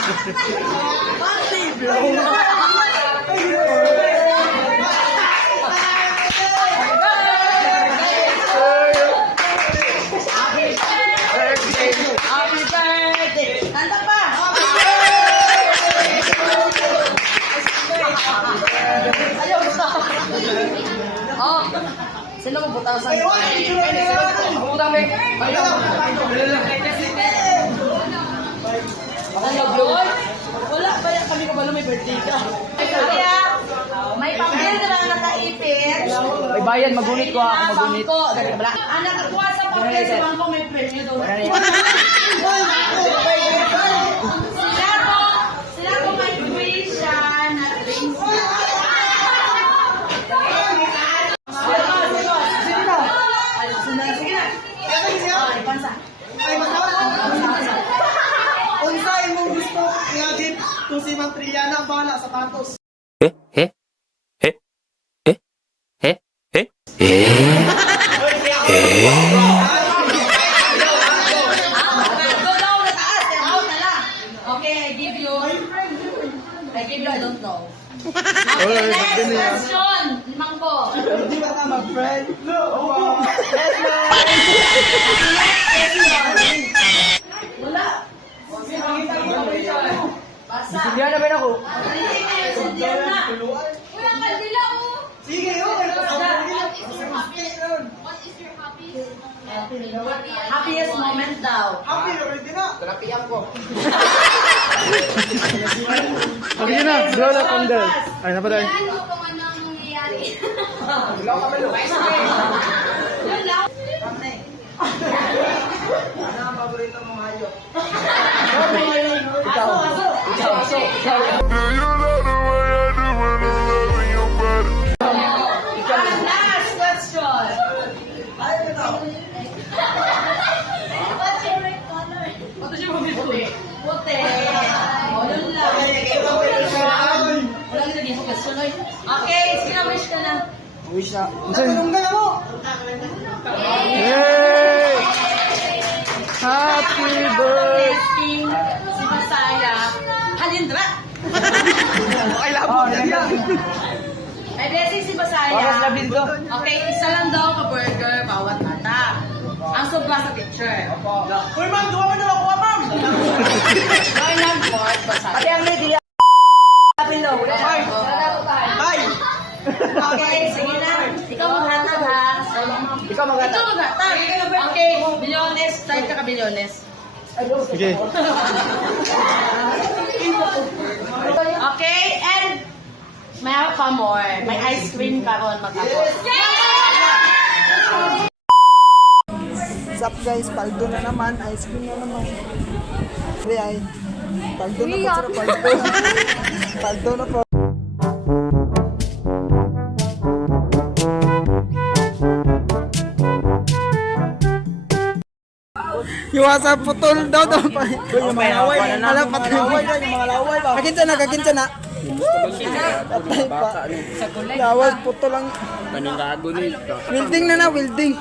Party blow. Happy birthday! Kanta pa! Ayaw sa. Oh, sino mo butasan? Butang me. Wala ba yan kami kabalo may birthday ka? Kaya, may papel na lang nakaipit. May bayan, magunit ko ako, magunit. Anak, kuha sa papel sa bangko may premyo doon. Sila ko may tuition na drinks. Sige na. Ay, pansa. Unsa imong gusto i-agit kung si Ma'am Triana bala sa patos? Okay, I give you, I don't know. Okay, next question, Mangko. Hindi ba ka mag-friend? Wala. Basa. Hindi na ba ako? Uy, ang kandila mo. Sige, yun. Happiest moment daw. Happy na rin na. Sabi nyo na, blow the candle. Ay, napaday. Ano kung anong nangyayari? Ano ang paborito mong hayop? Ikaw. Last question. What's your favorite color? Puti. O, yun lang. Wala nito din sa question, oy. Okay, sino wish ka na? Wish na. Anong gana mo? Yay! Happy birthday! Blessing si Masaya. Halindra. Ay, labo na yan. May blessing si Masaya. Paras na binto. Okay, isa lang daw ka-burger bawat bata. Ang sobra sa picture. Uy, ma'am, duwa mo na ako, ma'am. Why not board Masaya? Ate, ang lady. Below. Ay! Okay, sige na. Ikaw maghatag ha. Ikaw magata. Ikaw maghatag. Okay, bilyones. Type ka ka-bilyones. Sige. Okay, and may pa more. May ice cream ka ron mag-abot. What's up guys, paldo na naman, ice cream na naman. Ay, paldo na po sila, paldo. Paldo na po. Yung asa putol daw daw pa. Yung mga laway, wala patay. Yung mga laway ba? Kakinsa na, kakinsa na. Patay pa. Laway putol lang. Kanang gago ni. Wielding na na, wielding.